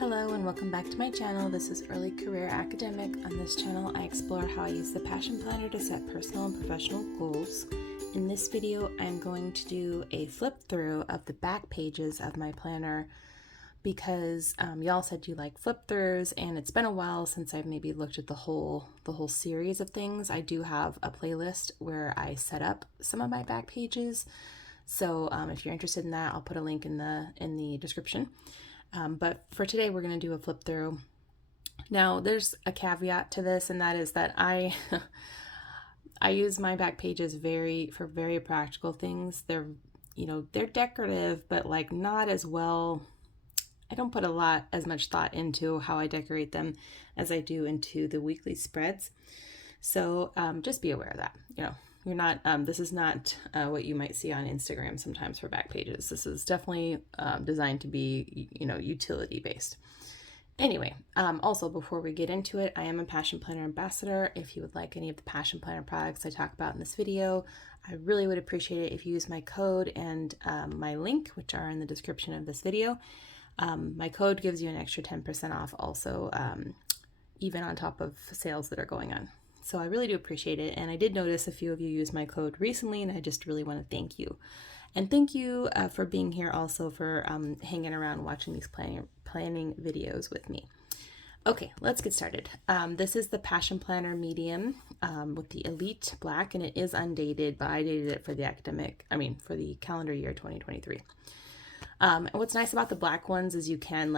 Hello and welcome back to my channel. This is Early Career Academic. On this channel, I explore how I use the Passion Planner to set personal and professional goals. In this video, I'm going to do a flip through of the back pages of my planner because y'all said you like flip throughs, and it's been a while since I've maybe looked at the whole series of things. I do have a playlist where I set up some of my back pages. So if you're interested in that, I'll put a link in the description. But for today, we're going to do a flip through. Now, there's a caveat to this, and that is that I use my back pages for very practical things. They're decorative, but like not as well. I don't put as much thought into how I decorate them as I do into the weekly spreads. So just be aware of that. You're not, this is not what you might see on Instagram sometimes for back pages. This is definitely designed to be, utility based. Anyway, also before we get into it, I am a Passion Planner ambassador. If you would like any of the Passion Planner products I talk about in this video, I really would appreciate it if you use my code and my link, which are in the description of this video. My code gives you an extra 10% off also, even on top of sales that are going on. So I really do appreciate it. And I did notice a few of you used my code recently, and I just really want to thank you. And thank you for being here, also for hanging around watching these planning videos with me. Okay, let's get started. This is the Passion Planner Medium with the Elite Black, and it is undated, but I dated it for the calendar year 2023. And what's nice about the black ones is you can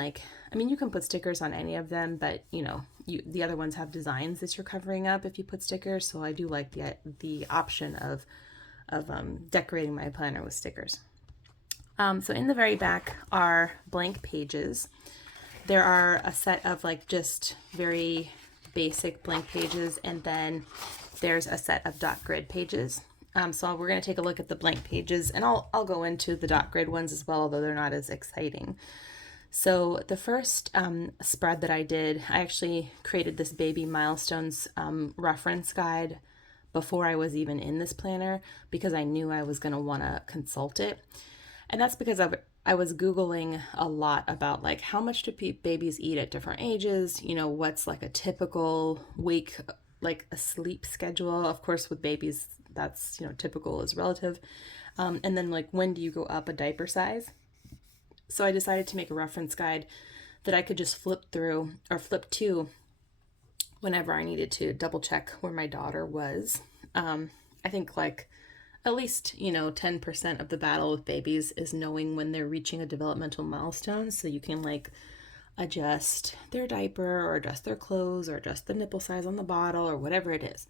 you can put stickers on any of them, but the other ones have designs that you're covering up if you put stickers. So I do like the option of decorating my planner with stickers. So in the very back are blank pages. There are a set of just very basic blank pages, and then there's a set of dot grid pages. So we're going to take a look at the blank pages, and I'll go into the dot grid ones as well, although they're not as exciting. So the first spread that I did, I actually created this baby milestones reference guide before I was even in this planner, because I knew I was going to want to consult it. And that's because I was Googling a lot about how much do babies eat at different ages, what's a typical a sleep schedule. Of course, with babies, that's, typical is relative. And then when do you go up a diaper size? So I decided to make a reference guide that I could just flip through or flip to whenever I needed to double check where my daughter was. I think at least, 10% of the battle with babies is knowing when they're reaching a developmental milestone. So you can adjust their diaper or adjust their clothes or adjust the nipple size on the bottle or whatever it is,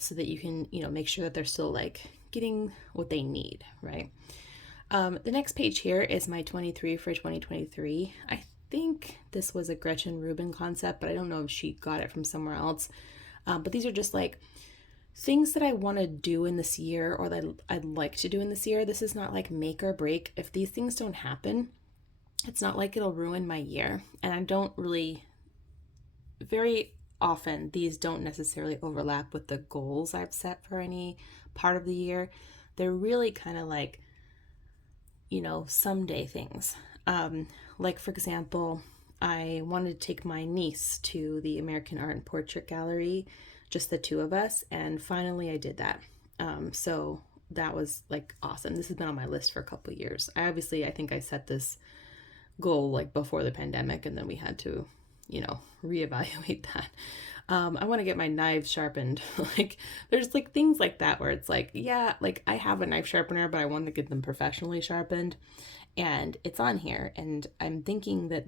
so that you can, make sure that they're still getting what they need, right? The next page here is my 23 for 2023. I think this was a Gretchen Rubin concept, but I don't know if she got it from somewhere else. But these are just things that I want to do in this year, or that I'd like to do in this year. This is not make or break. If these things don't happen, it's not it'll ruin my year. And I don't really, very often, these don't necessarily overlap with the goals I've set for any part of the year. They're really kind of someday things. For example, I wanted to take my niece to the American Art and Portrait Gallery, just the two of us, and finally I did that. So that was awesome. This has been on my list for a couple of years. I think I set this goal before the pandemic, and then we had to reevaluate that. I want to get my knives sharpened. There's things like that where it's I have a knife sharpener, but I want to get them professionally sharpened, and it's on here. And I'm thinking that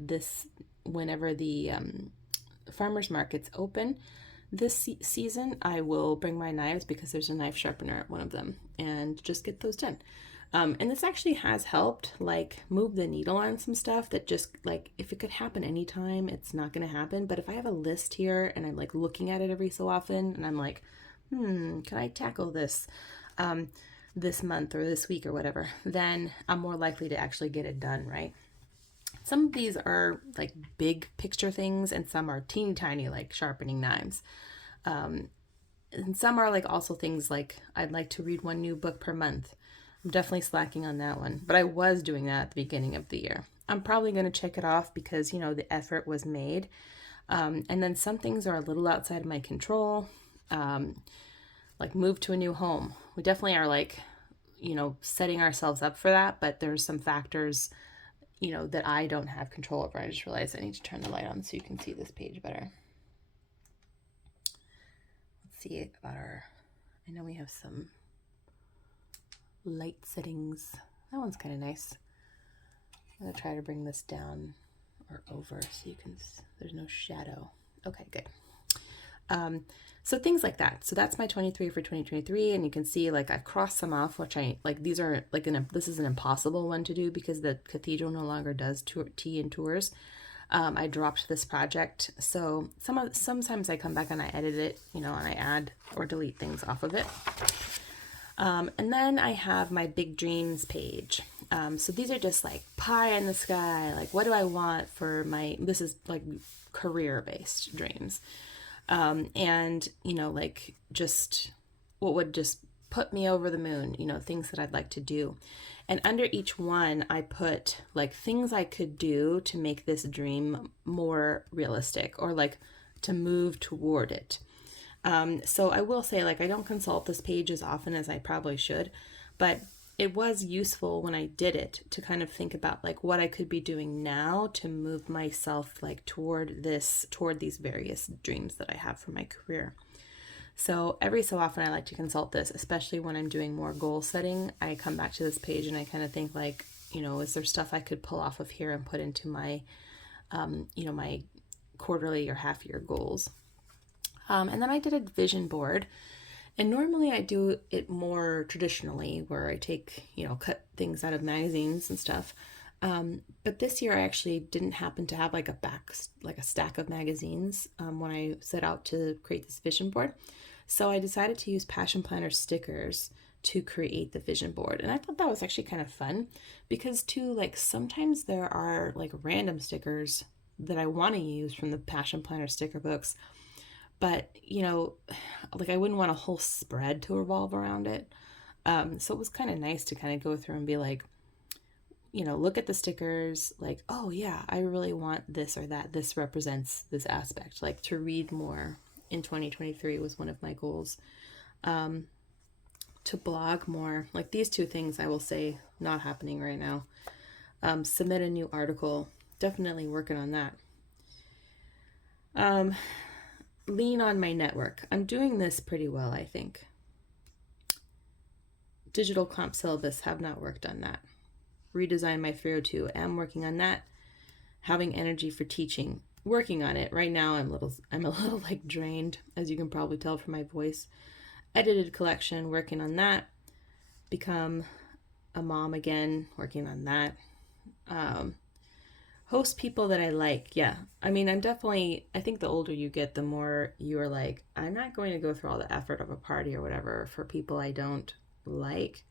whenever the farmers markets open this season, I will bring my knives, because there's a knife sharpener at one of them, and just get those done. And this actually has helped move the needle on some stuff that just if it could happen anytime, it's not going to happen. But if I have a list here and I'm looking at it every so often, and I'm can I tackle this this month or this week or whatever, then I'm more likely to actually get it done, right? Some of these are big picture things, and some are teeny tiny sharpening knives. And some are also things I'd like to read one new book per month. I'm definitely slacking on that one, but I was doing that at the beginning of the year. I'm probably going to check it off because, you know, the effort was made. And then some things are a little outside of my control, like move to a new home. We definitely are like, you know, setting ourselves up for that, but there's some factors, you know, that I don't have control over. I just realized I need to turn the light on so you can see this page better. Let's see about our, I know we have some light settings. That one's kind of nice. I'm gonna try to bring this down or over so you can, there's no shadow. Okay, good. So things like that. So that's my 23 for 2023, and you can see like I've crossed some off, which I like. These are like this is an impossible one to do because the cathedral no longer does tea and tours. I dropped this project, so sometimes I come back and I edit it, you know, and I add or delete things off of it. And then I have my big dreams page. So these are just like pie in the sky. Like, what do I want for this is like career-based dreams. And, you know, like just what would just put me over the moon, you know, things that I'd like to do. And under each one, I put like things I could do to make this dream more realistic or like to move toward it. So I will say, like, I don't consult this page as often as I probably should, but it was useful when I did it to kind of think about like what I could be doing now to move myself like toward these various dreams that I have for my career. So every so often I like to consult this, especially when I'm doing more goal setting. I come back to this page and I kind of think like, you know, is there stuff I could pull off of here and put into my, you know, my quarterly or half year goals. And then I did a vision board. And normally I do it more traditionally where I take, you know, cut things out of magazines and stuff. But this year I actually didn't happen to have like a stack of magazines when I set out to create this vision board. So I decided to use Passion Planner stickers to create the vision board. And I thought that was actually kind of fun because too, like sometimes there are like random stickers that I want to use from the Passion Planner sticker books. But, you know, like I wouldn't want a whole spread to revolve around it. So it was kind of nice to kind of go through and be like, you know, look at the stickers, like, oh yeah, I really want this or that. This represents this aspect. Like to read more in 2023 was one of my goals. To blog more. Like these two things I will say not happening right now. Submit a new article. Definitely working on that. Lean on my network. I'm doing this pretty well, I think. Digital comp syllabus, have not worked on that. Redesign my 302, am working on that. Having energy for teaching, working on it. Right now I'm a little like drained, as you can probably tell from my voice. Edited collection, working on that. Become a mom again, working on that. Host people that I like. Yeah. I mean, I think the older you get, the more you're like, I'm not going to go through all the effort of a party or whatever for people I don't like.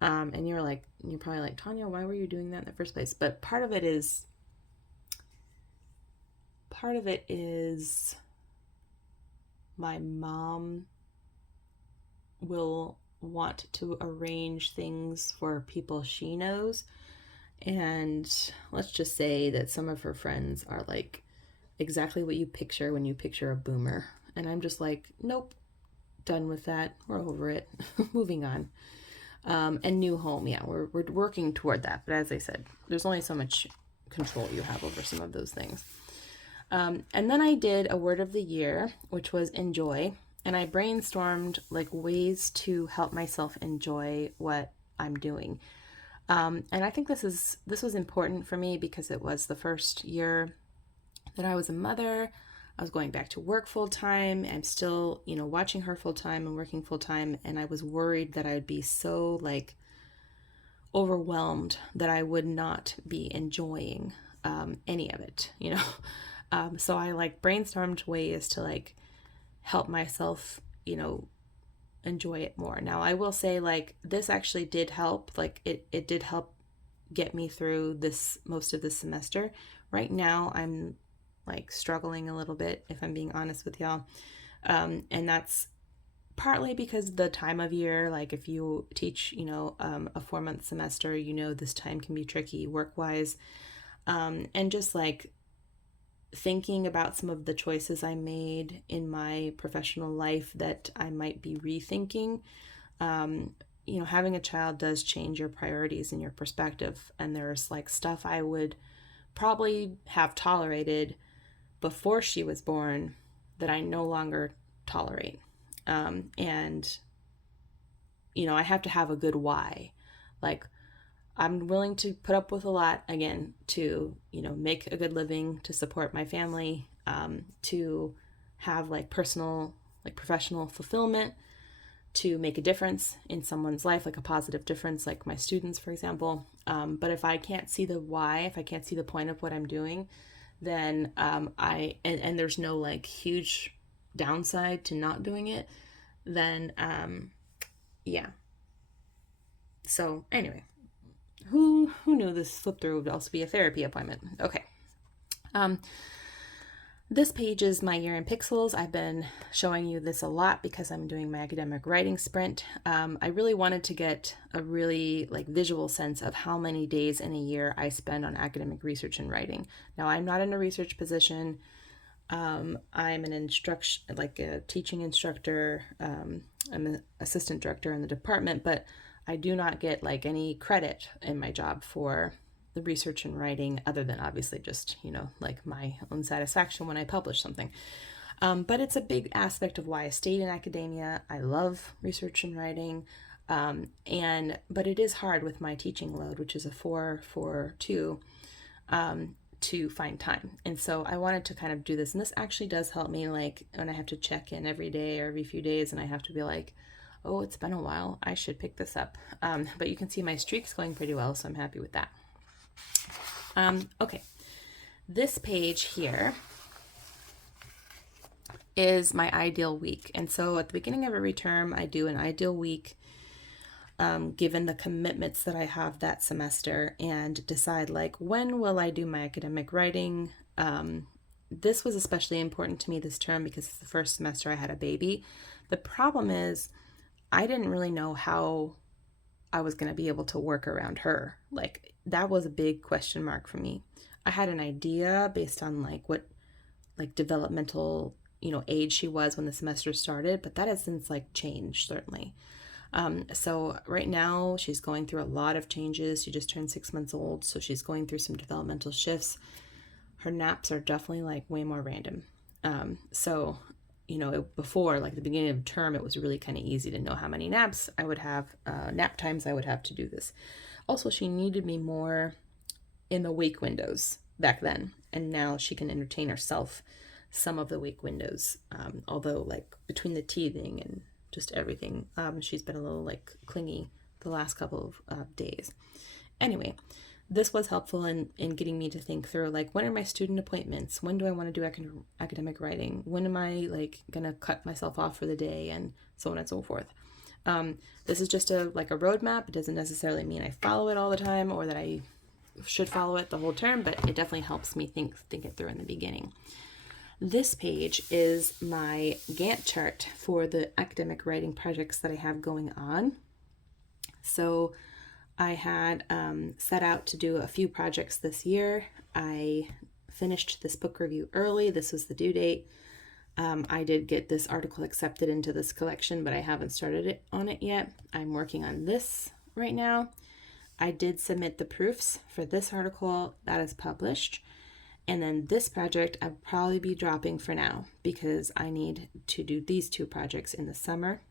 And you're probably like, Tanya, why were you doing that in the first place? But part of it is my mom will want to arrange things for people she knows. And let's just say that some of her friends are like exactly what you picture when you picture a boomer. And I'm just like, nope, done with that. We're over it. Moving on. And new home. Yeah, we're working toward that. But as I said, there's only so much control you have over some of those things. And then I did a word of the year, which was enjoy. And I brainstormed like ways to help myself enjoy what I'm doing. And I think this was important for me because it was the first year that I was a mother. I was going back to work full time. I'm still, you know, watching her full time and working full time. And I was worried that I would be so like overwhelmed that I would not be enjoying any of it, you know. So I like brainstormed ways to like help myself, you know, enjoy it more. Now I will say like this actually did help. Like it did help get me through most of this semester. Right now I'm like struggling a little bit, if I'm being honest with y'all. And that's partly because the time of year, like if you teach, a 4-month semester, this time can be tricky work-wise. And just like thinking about some of the choices I made in my professional life that I might be rethinking. Having a child does change your priorities and your perspective. And there's like stuff I would probably have tolerated before she was born that I no longer tolerate. And I have to have a good why. Like, I'm willing to put up with a lot, again, to, make a good living, to support my family, to have like personal, like professional fulfillment, to make a difference in someone's life, like a positive difference, like my students, for example. But if I can't see the why, if I can't see the point of what I'm doing, then and there's no like huge downside to not doing it, then yeah. So anyway, who knew this flip through would also be a therapy appointment? Okay. This page is my year in pixels. I've been showing you this a lot because I'm doing my academic writing sprint. I really wanted to get a really like visual sense of how many days in a year I spend on academic research and writing. Now, I'm not in a research position. I'm a teaching instructor. I'm an assistant director in the department, but I do not get like any credit in my job for the research and writing, other than obviously just, like my own satisfaction when I publish something. But it's a big aspect of why I stayed in academia. I love research and writing. But it is hard with my teaching load, which is a 4-4-2, to find time. And so I wanted to kind of do this. And this actually does help me, like when I have to check in every day or every few days and I have to be like, oh, it's been a while, I should pick this up. But you can see my streak's going pretty well, so I'm happy with that. Okay, this page here is my ideal week. And so at the beginning of every term, I do an ideal week, given the commitments that I have that semester, and decide like, when will I do my academic writing? This was especially important to me this term because it's the first semester I had a baby. The problem is I didn't really know how I was going to be able to work around her. Like, that was a big question mark for me. I had an idea based on like what like developmental, age she was when the semester started, but that has since like changed, certainly. So right now she's going through a lot of changes. She just turned 6 months old, so she's going through some developmental shifts. Her naps are definitely like way more random. Before, like the beginning of term, it was really kind of easy to know how many naps I would have, nap times I would have to do this. Also, she needed me more in the week windows back then, and now she can entertain herself some of the week windows. Although, like between the teething and just everything, she's been a little like clingy the last couple of days. Anyway, this was helpful in getting me to think through, like, when are my student appointments? When do I want to do academic writing? When am I, like, going to cut myself off for the day? And so on and so forth. This is just a roadmap. It doesn't necessarily mean I follow it all the time or that I should follow it the whole term, but it definitely helps me think it through in the beginning. This page is my Gantt chart for the academic writing projects that I have going on. So I had set out to do a few projects this year. I finished this book review early. This was the due date. I did get this article accepted into this collection, but I haven't started on it yet. I'm working on this right now. I did submit the proofs for this article. That is published. And then this project I'll probably be dropping for now because I need to do these 2 projects in the summer.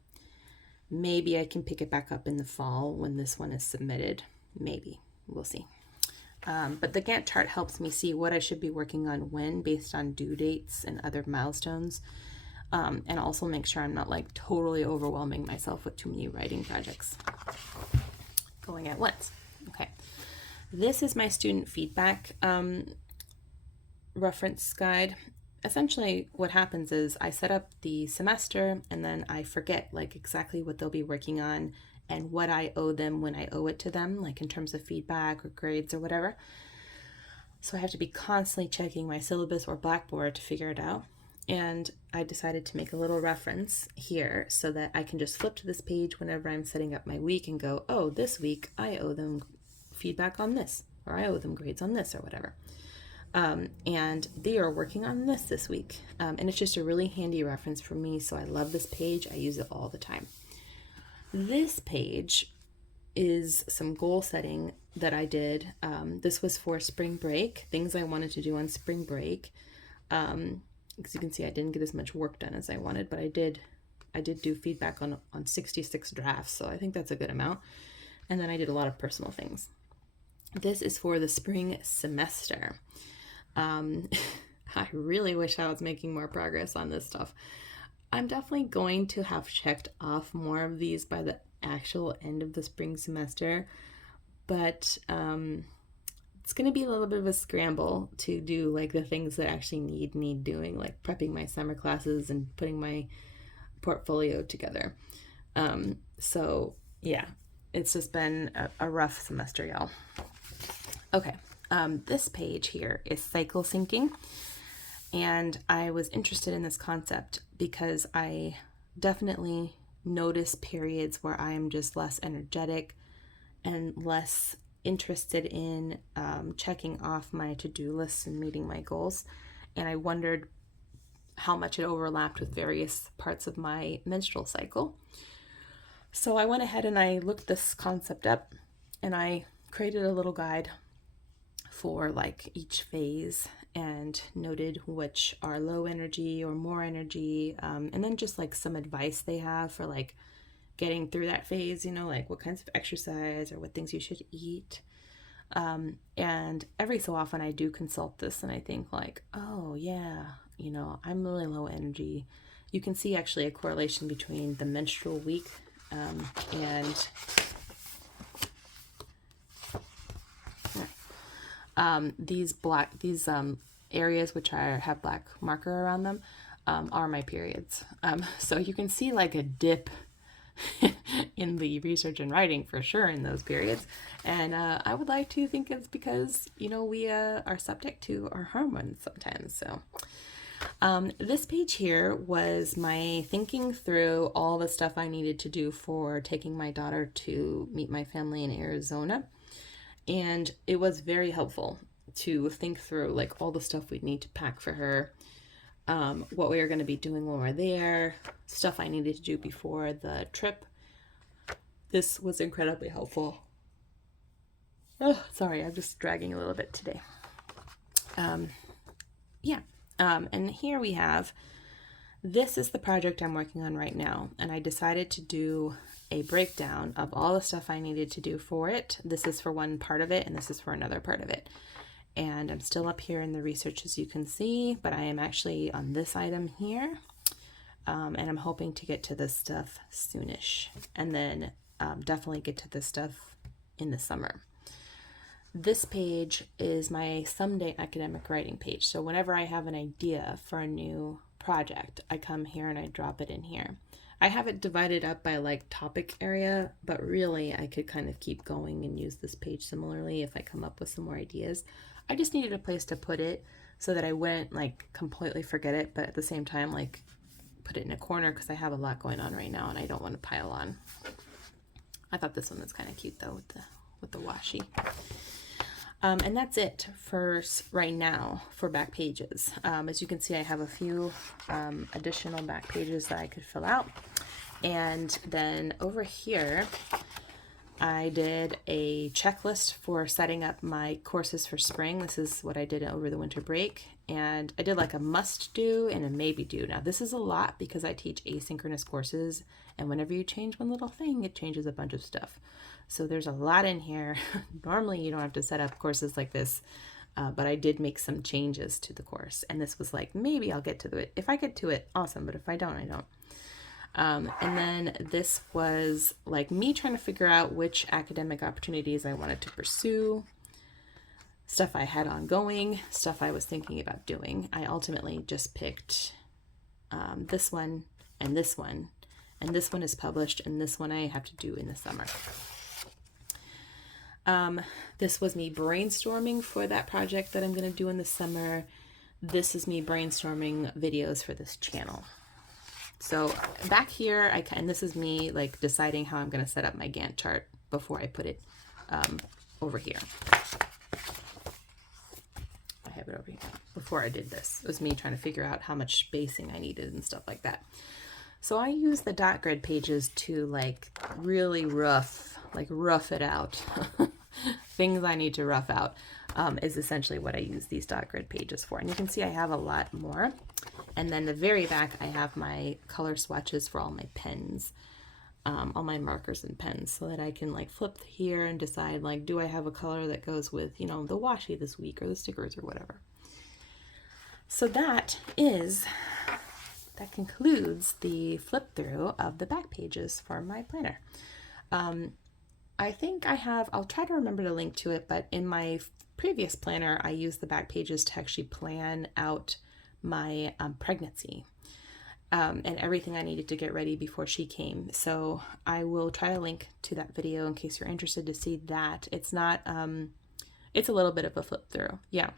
Maybe I can pick it back up in the fall when this one is submitted. Maybe. We'll see. But the Gantt chart helps me see what I should be working on when, based on due dates and other milestones. And also make sure I'm not like totally overwhelming myself with too many writing projects going at once. Okay. This is my student feedback reference guide. Essentially what happens is I set up the semester and then I forget like exactly what they'll be working on and what I owe them when I owe it to them, like in terms of feedback or grades or whatever. So I have to be constantly checking my syllabus or Blackboard to figure it out. And I decided to make a little reference here so that I can just flip to this page whenever I'm setting up my week and go, oh, this week I owe them feedback on this, or I owe them grades on this, or whatever. And they are working on this week. And it's just a really handy reference for me. So I love this page. I use it all the time. This page is some goal setting that I did. This was for spring break, things I wanted to do on spring break. As you can see, I didn't get as much work done as I wanted, but I did do feedback on 66 drafts, so I think that's a good amount. And then I did a lot of personal things. This is for the spring semester. I really wish I was making more progress on this stuff. I'm definitely going to have checked off more of these by the actual end of the spring semester, but it's going to be a little bit of a scramble to do like the things that actually need doing, like prepping my summer classes and putting my portfolio together. So yeah, it's just been a rough semester, y'all. Okay, this page here is cycle syncing, and I was interested in this concept because I definitely notice periods where I am just less energetic and less interested in checking off my to-do lists and meeting my goals. And I wondered how much it overlapped with various parts of my menstrual cycle. So I went ahead and I looked this concept up, and I created a little guide for like each phase and noted which are low energy or more energy, and then just like some advice they have for like getting through that phase, you know, like what kinds of exercise or what things you should eat. And every so often I do consult this and I think like, oh yeah, you know, I'm really low energy. You can see actually a correlation between the menstrual week and these areas which have black marker around them are my periods. So you can see like a dip in the research and writing for sure in those periods. And I would like to think it's because, you know, we are subject to our hormones sometimes. So this page here was my thinking through all the stuff I needed to do for taking my daughter to meet my family in Arizona. And it was very helpful to think through like all the stuff we'd need to pack for her, what we were going to be doing when we're there, stuff I needed to do before the trip. This was incredibly helpful. Oh, sorry, I'm just dragging a little bit today. And here we have, this is the project I'm working on right now, and I decided to do a breakdown of all the stuff I needed to do for it. This is for one part of it, and this is for another part of it. And I'm still up here in the research, as you can see, but I am actually on this item here, and I'm hoping to get to this stuff soonish, and then definitely get to this stuff in the summer. This page is my someday academic writing page. So whenever I have an idea for a new project, I come here and I drop it in here. I have it divided up by like topic area, but really I could kind of keep going and use this page similarly if I come up with some more ideas. I just needed a place to put it so that I wouldn't like completely forget it, but at the same time like put it in a corner because I have a lot going on right now and I don't want to pile on. I thought this one was kind of cute though with the washi. And that's it for right now for back pages. As you can see, I have a few additional back pages that I could fill out. And then over here, I did a checklist for setting up my courses for spring. This is what I did over the winter break. And I did like a must do and a maybe do. Now this is a lot because I teach asynchronous courses, and whenever you change one little thing, it changes a bunch of stuff. So there's a lot in here. Normally you don't have to set up courses like this, but I did make some changes to the course. And this was like, maybe I'll get to it. If I get to it, awesome. But if I don't, I don't. And then this was like me trying to figure out which academic opportunities I wanted to pursue, stuff I had ongoing, stuff I was thinking about doing. I ultimately just picked this one, and this one is published, and this one I have to do in the summer. This was me brainstorming for that project that I'm going to do in the summer. this is me brainstorming videos for this channel. So back here, and this is me like deciding how I'm going to set up my Gantt chart before I put it over here. I have it over here. Before I did this, it was me trying to figure out how much spacing I needed and stuff like that. So I use the dot grid pages to like really rough it out. Things I need to rough out is essentially what I use these dot grid pages for. And you can see I have a lot more. And then the very back, I have my color swatches for all my pens, all my markers and pens, so that I can like flip here and decide like, do I have a color that goes with, you know, the washi this week or the stickers or whatever. So that concludes the flip through of the back pages for my planner. I think I'll try to remember to link to it, but in my previous planner, I used the back pages to actually plan out my pregnancy and everything I needed to get ready before she came. So I will try to link to that video in case you're interested to see that. It's not, it's a little bit of a flip through. Yeah,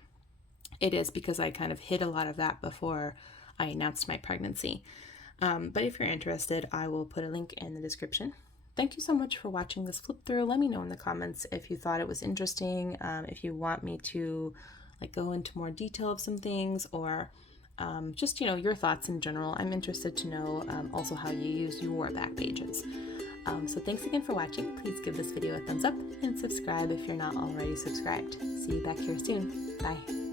it is, because I kind of hid a lot of that before I announced my pregnancy. But if you're interested, I will put a link in the description. Thank you so much for watching this flip through. Let me know in the comments if you thought it was interesting, if you want me to like go into more detail of some things, or just, you know, your thoughts in general. I'm interested to know also how you use your back pages. So thanks again for watching. Please give this video a thumbs up and subscribe if you're not already subscribed. See you back here soon. Bye.